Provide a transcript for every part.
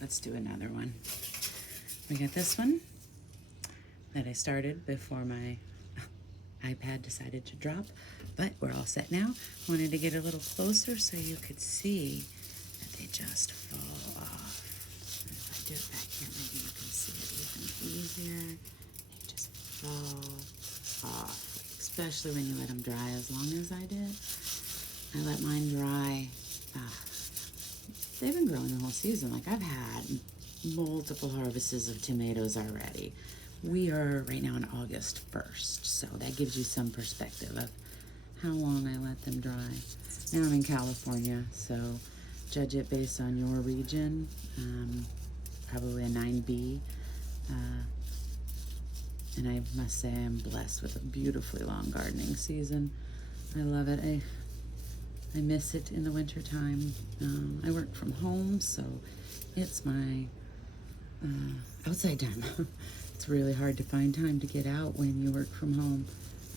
let's do another one. We got this one that I started before my iPad decided to drop, but we're all set now. Wanted to get a little closer so you could see that they just fall off. And if I do it back here, maybe you can see it even easier. They just fall off, especially when you let them dry as long as I did. I let mine dry. They've been growing the whole season. Like, I've had multiple harvests of tomatoes already. We are right now on August 1st, so that gives you some perspective of how long I let them dry. Now I'm in California, so judge it based on your region. Probably a 9B. And I must say I'm blessed with a beautifully long gardening season. I love it. I miss it in the winter time. I work from home, so it's my outside time. It's really hard to find time to get out when you work from home.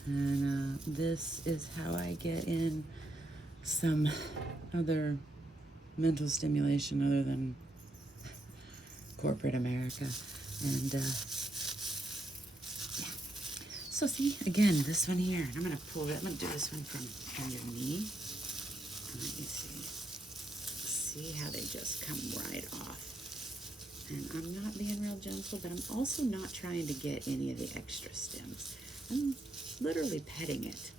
And this is how I get in some other mental stimulation other than corporate America. And yeah. So see, again, this one here, and I'm going to pull it. I'm going to do this one from underneath. And let me see. See how they just come right off. And I'm not being real gentle, but I'm also not trying to get any of the extra stems. I'm literally petting it.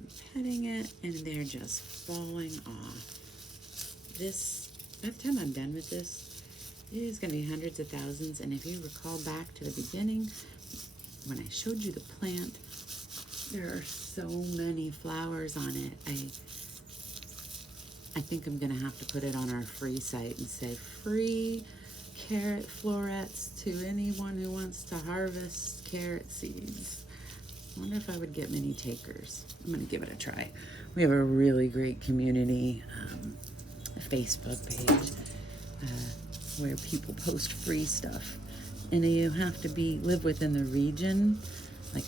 I'm petting it, and they're just falling off. This, by the time I'm done with this, it is going to be hundreds of thousands. And if you recall back to the beginning, when I showed you the plant, there are so many flowers on it. I think I'm going to have to put it on our free site and say free carrot florets to anyone who wants to harvest carrot seeds. I wonder if I would get many takers. I'm going to give it a try. We have a really great community Facebook page where people post free stuff. And you have to live within the region, like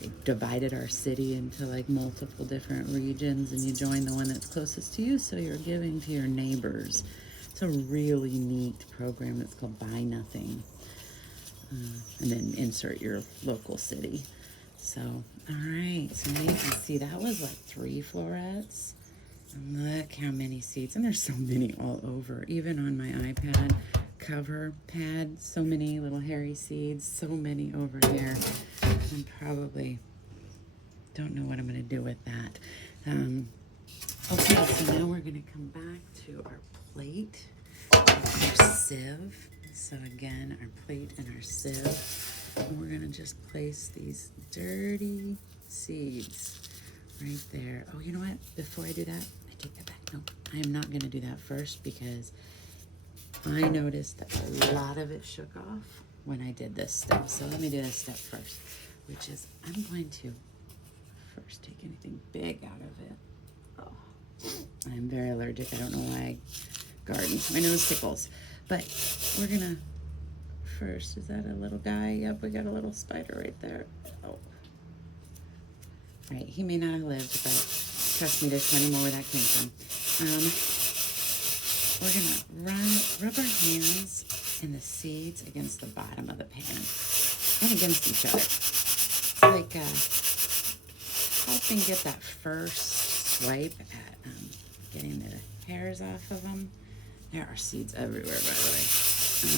they divided our city into like multiple different regions, and you join the one that's closest to you, so you're giving to your neighbors. It's a really neat program. It's called Buy Nothing, and then insert your local city. So, all right, so now you can see that was like 3 florets. And look how many seeds, and there's so many all over, even on my iPad cover pad, so many little hairy seeds, so many over here. I probably don't know what I'm going to do with that. Okay, so now we're going to come back to our plate, our sieve. So again, our plate and our sieve. And we're going to just place these dirty seeds right there. Oh, you know what? Before I do that, I take that back. No, I am not going to do that first, because I noticed that a lot of it shook off when I did this step. So let me do this step first, which is I'm going to first take anything big out of it. Oh, I'm very allergic. I don't know why I garden. My nose tickles. But we're going to first, is that a little guy? Yep, we got a little spider right there. Oh. Right, he may not have lived, but trust me, there's plenty more where that came from. We're gonna rub our hands and the seeds against the bottom of the pan and against each other. Like helping get that first swipe at getting the hairs off of them. There are seeds everywhere, by the way.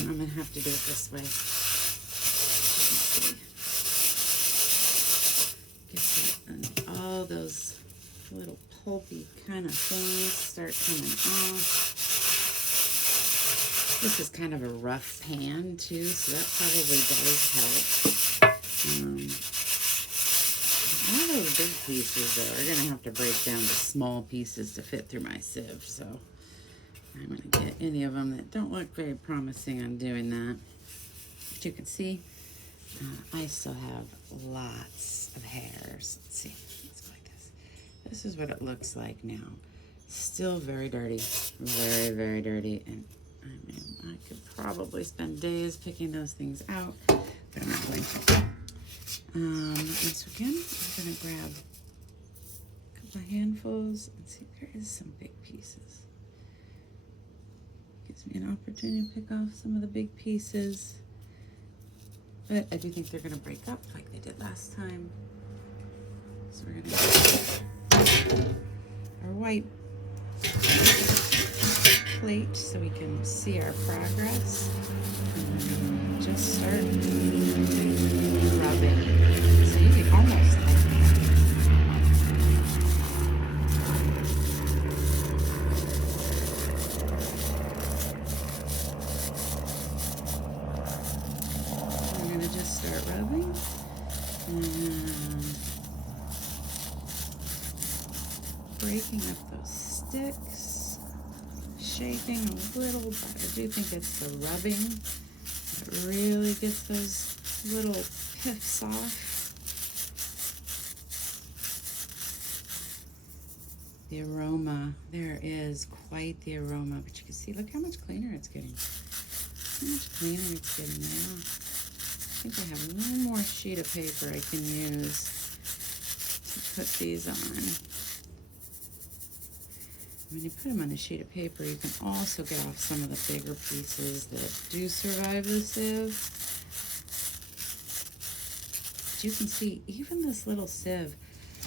I'm gonna have to do it this way. Get all those little pulpy kind of things start coming off. This is kind of a rough pan too, so that probably does help. All those big pieces though are gonna have to break down to small pieces to fit through my sieve, so I'm gonna get any of them that don't look very promising on doing that. But you can see, I still have lots of hairs. Let's see, let's go like this. This is what it looks like now. Still very dirty, very, very dirty, and I mean, I could probably spend days picking those things out, but I'm not going to. And so again, I'm going to grab a couple of handfuls and see, there is some big pieces. Gives me an opportunity to pick off some of the big pieces. But I do think they're going to break up like they did last time. So we're going to get our white plate so we can see our progress. And just start rubbing. So you can almost start rubbing and breaking up those sticks, shaking a little, but I do think it's the rubbing that really gets those little piffs off. The aroma, there is quite the aroma, but you can see, look how much cleaner it's getting. How much cleaner it's getting now. I think I have one more sheet of paper I can use to put these on. When you put them on a sheet of paper, you can also get off some of the bigger pieces that do survive the sieve. But you can see even this little sieve,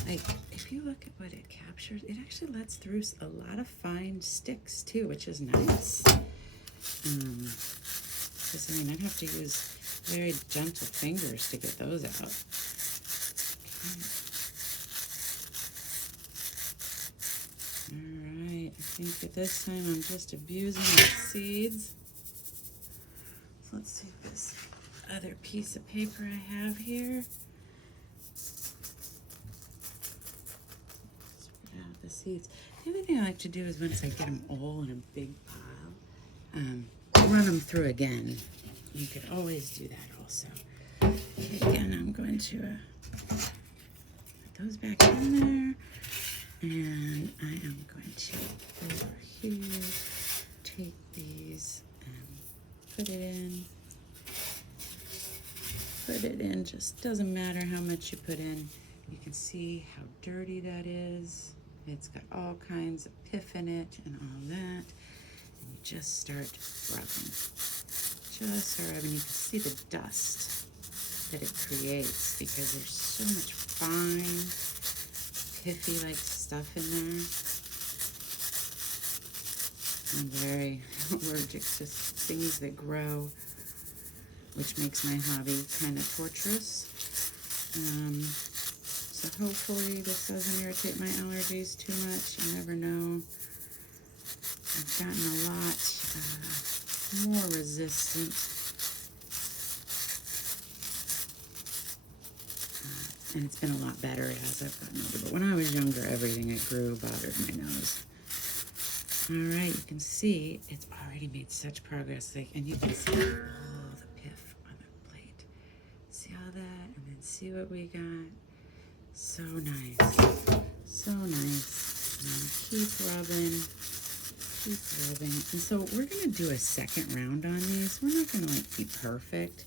like if you look at what it captures, it actually lets through a lot of fine sticks too, which is nice. Because I mean, I'd have to use very gentle fingers to get those out. Alright, I think that this time I'm just abusing the seeds. So let's see this other piece of paper I have here. Spread out the seeds. The other thing I like to do is once I get them all in a big pile, run them through again. You could always do that also. Okay, again, I'm going to put those back in there. And I am going to over here take these and put it in. Put it in, just doesn't matter how much you put in. You can see how dirty that is. It's got all kinds of piff in it and all that. And you just start rubbing. Just start rubbing. You can see the dust that it creates because there's so much fine, piffy like stuff in there. I'm very allergic to things that grow, which makes my hobby kind of torturous. So hopefully this doesn't irritate my allergies too much. You never know. I've gotten a lot more resistant. And it's been a lot better as I've gotten older. But when I was younger, everything that grew bothered my nose. All right, you can see it's already made such progress. And you can see all the piff on the plate. See all that? And then see what we got. So nice. So nice. And keep rubbing. Keep rubbing. And so we're going to do a second round on these. We're not going to like be perfect.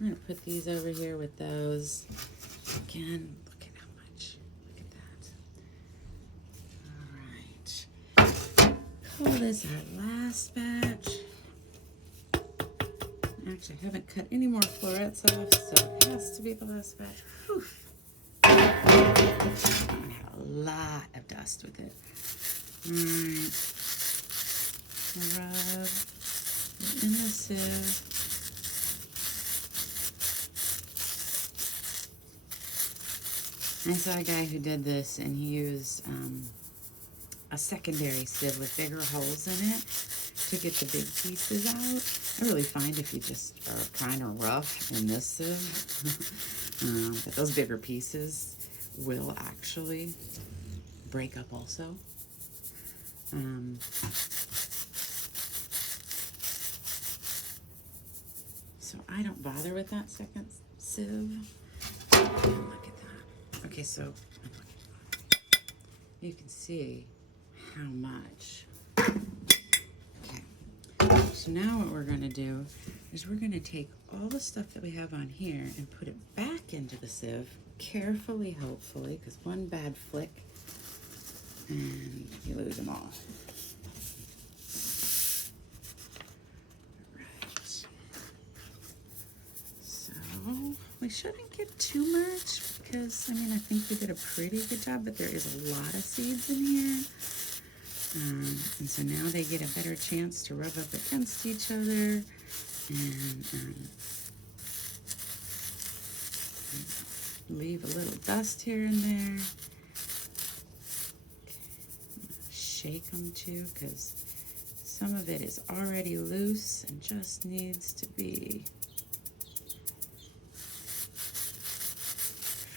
We're going to put these over here with those. Again, look at how much. Look at that. All right. Pull this our last batch. Actually, I haven't cut any more florets off, so it has to be the last batch. Whew. I had a lot of dust with it. All right. Rub it in the sieve. I saw a guy who did this, and he used a secondary sieve with bigger holes in it to get the big pieces out. I really find if you just are kind of rough in this sieve, but those bigger pieces will actually break up also. So I don't bother with that second sieve. Look at that. Okay, so you can see how much. Okay, so now what we're going to do is we're going to take all the stuff that we have on here and put it back into the sieve, carefully, hopefully, because one bad flick and you lose them all. We shouldn't get too much because, I mean, I think we did a pretty good job, but there is a lot of seeds in here. And so now they get a better chance to rub up against each other and leave a little dust here and there. Shake them too, because some of it is already loose and just needs to be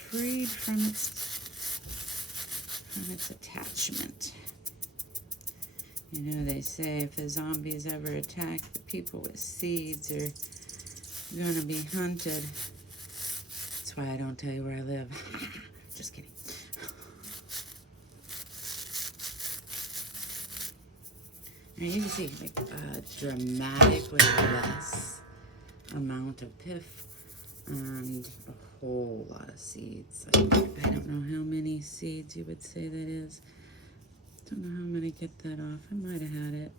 freed from its attachment. You know, they say if the zombies ever attack, the people with seeds are gonna be hunted. That's why I don't tell you where I live. Just kidding. Now you can see like a dramatically less amount of pith and a whole lot of seeds. Like, I don't know how many seeds you would say that is. Don't know how I'm gonna get that off. I might have had it.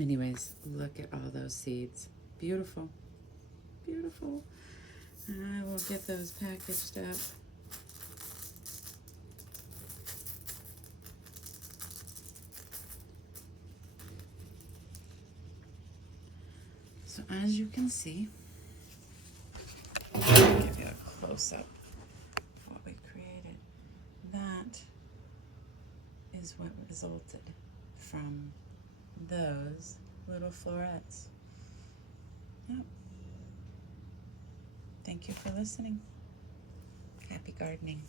Anyways, look at all those seeds. Beautiful. Beautiful. And I will get those packaged up. So as you can see, I'll give you a close-up of what we created. That is what resulted from those little florets. Yep. Thank you for listening. Happy gardening.